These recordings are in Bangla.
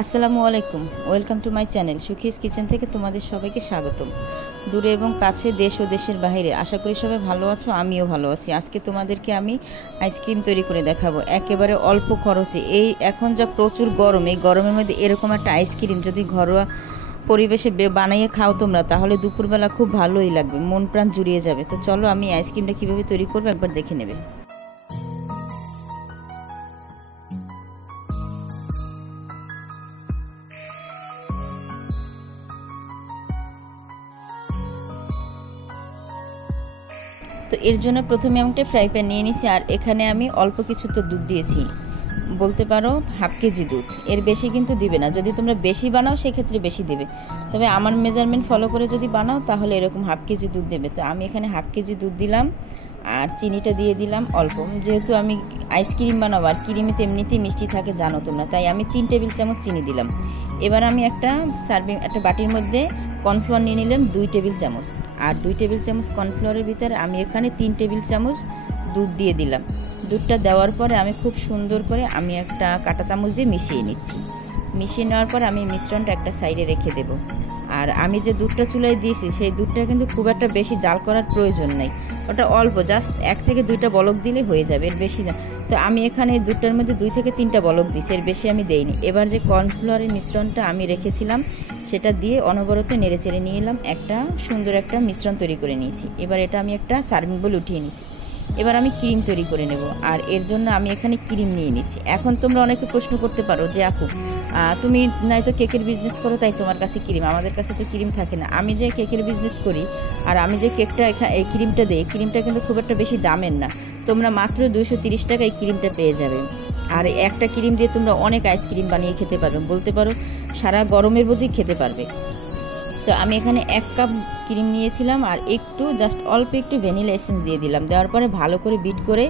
আসসালামু আলাইকুম, welcome to my channel Sukhi's kitchen থেকে তোমাদের সবাইকে স্বাগতম। দূরে এবং কাছে, দেশ ও দেশের বাইরে, আশা করি সবাই ভালো আছো, আমিও ভালো আছি। আজকে তোমাদেরকে আমি আইসক্রিম তৈরি করে দেখাবো একেবারে অল্প খরচে। এই এখন যা প্রচুর গরম, এই গরমের মধ্যে এরকম একটা আইসক্রিম যদি ঘরোয়া পরিবেশে বানিয়ে খাও তোমরা, তাহলে দুপুরবেলা খুব ভালোই লাগবে, মন প্রাণ জুড়িয়ে যাবে। তো চলো আমি আইসক্রিমটা কীভাবে তৈরি করবো একবার দেখে নেবে। তো এর জন্য প্রথমে আমি একটা ফ্রাই প্যান নিয়ে নিয়েছি, আর এখানে আমি অল্প কিছু তো দুধ দিয়েছি, বলতে পারো হাফ কেজি দুধ, এর বেশি কিন্তু দিবে না। যদি তোমরা বেশি বানাও সেক্ষেত্রে বেশি দেবে, তবে আমার মেজারমেন্ট ফলো করে যদি বানাও তাহলে এরকম হাফ কেজি দুধ দেবে। তো আমি এখানে হাফ কেজি দুধ দিলাম, আর চিনিটা দিয়ে দিলাম অল্প, যেহেতু আমি আইসক্রিম বানাবো আর ক্রিমে তো এমনিতেই মিষ্টি থাকে জানো তোমরা, তাই আমি 3 টেবিল চামচ চিনি দিলাম। এবার আমি একটা বাটির মধ্যে কর্নফ্লাওয়ার নিয়ে নিলাম 2 টেবিল চামচ, আর 2 টেবিল চামচ কর্নফ্লাওয়ারের ভিতরে আমি এখানে 3 টেবিল চামচ দুধ দিয়ে দিলাম। দুধটা দেওয়ার পরে আমি খুব সুন্দর করে আমি একটা কাঁটা চামচ দিয়ে মিশিয়ে নিচ্ছি। মিশিয়ে নেওয়ার পর আমি মিশ্রণটা একটা সাইডে রেখে দেব। আর আমি যে দুধটা চুলায় দিয়েছি সেই দুধটা কিন্তু খুব একটা বেশি জাল করার প্রয়োজন নেই, ওটা অল্প, জাস্ট 1 থেকে 2টা বলক দিলে হয়ে যাবে, এর বেশি না। তো আমি এখানে দুধটার মধ্যে 2 থেকে 3টা বলক দিয়েছি, এর বেশি আমি দেইনি। এবার যে কর্নফ্লাওয়ারের মিশ্রণটা আমি রেখেছিলাম সেটা দিয়ে অনবরত নেড়ে চেড়ে নিয়ে এলাম, একটা সুন্দর একটা মিশ্রণ তৈরি করে নিয়েছি। এবার এটা আমি একটা সার্ভিং বোল উঠিয়ে নিয়েছি। এবার আমি ক্রিম তৈরি করে নেব, আর এর জন্য আমি এখানে ক্রিম নিয়ে নিচ্ছি। এখন তোমরা অনেকে প্রশ্ন করতে পারো যে আপু তুমি নয়তো কেকের বিজনেস করো তাই তোমার কাছে ক্রিম, আমাদের কাছে তো ক্রিম থাকে না। আমি যে কেকের বিজনেস করি আর আমি যে কেকটা এই ক্রিমটা দিই, ক্রিমটা কিন্তু খুব একটা বেশি দামের না, তোমরা মাত্র 230 টাকা এই ক্রিমটা পেয়ে যাবে। আর একটা ক্রিম দিয়ে তোমরা অনেক আইসক্রিম বানিয়ে খেতে পারবে, বলতে পারো সারা গরমের মধ্যেই খেতে পারবে। তো আমি এখানে 1 কাপ ক্রিম নিয়েছিলাম, আর একটু জাস্ট অল্প একটু ভ্যানিলা এসেন্স দিয়ে দিলাম। দেওয়ার পরে ভালো করে বিট করে,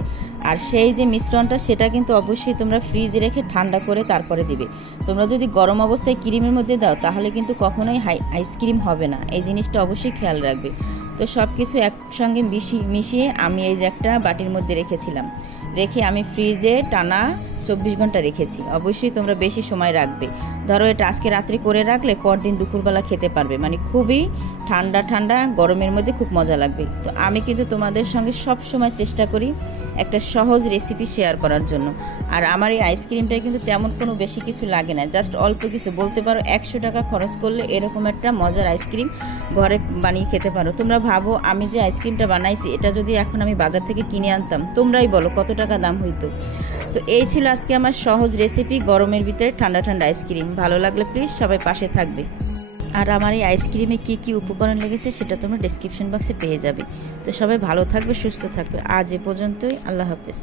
আর সেই যে মিশ্রণটা সেটা কিন্তু অবশ্যই তোমরা ফ্রিজে রেখে ঠান্ডা করে তারপরে দিবে। তোমরা যদি গরম অবস্থায় ক্রিমের মধ্যে দাও তাহলে কিন্তু কখনোই আইসক্রিম হবে না, এই জিনিসটা অবশ্যই খেয়াল রাখবে। তো সব কিছু একসঙ্গে মিশিয়ে আমি এই যে একটা বাটির মধ্যে রেখেছিলাম, রেখে আমি ফ্রিজে টানা 24 ঘন্টা রেখেছি। অবশ্যই তোমরা বেশি সময় রাখবে, ধরো এটা আজকে রাত্রে করে রাখলে পরদিন দুপুরবেলা খেতে পারবে, মানে খুবই ঠান্ডা ঠান্ডা গরমের মধ্যে খুব মজা লাগবে। তো আমি কিন্তু তোমাদের সঙ্গে সব সময় চেষ্টা করি একটা সহজ রেসিপি শেয়ার করার জন্য। আর আমার এই আইসক্রিমটায় কিন্তু তেমন কোনো বেশি কিছু লাগে না, জাস্ট অল্প কিছু, বলতে পারো 100 টাকা খরচ করলে এরকম একটা মজার আইসক্রিম ঘরে বানিয়ে খেতে পারো। তোমরা ভাবো আমি যে আইসক্রিমটা বানাইছি এটা যদি এখন আমি বাজার থেকে কিনে আনতাম, তোমরাই বলো কত টাকা দাম হইতো। তো এই ছিল আজকে আমার সহজ রেসিপি, গরমের ভিতরে ঠান্ডা ঠান্ডা আইসক্রিম। ভালো লাগলে প্লিজ সবাই পাশে থাকবে। আর আমার এই আইসক্রিমে কী কী উপকরণ লেগেছে সেটা তোমরা ডেসক্রিপশন বক্সে পেয়ে যাবে। তো সবাই ভালো থাকবে, সুস্থ থাকবে। আজ এ পর্যন্তই, আল্লাহ হাফেজ।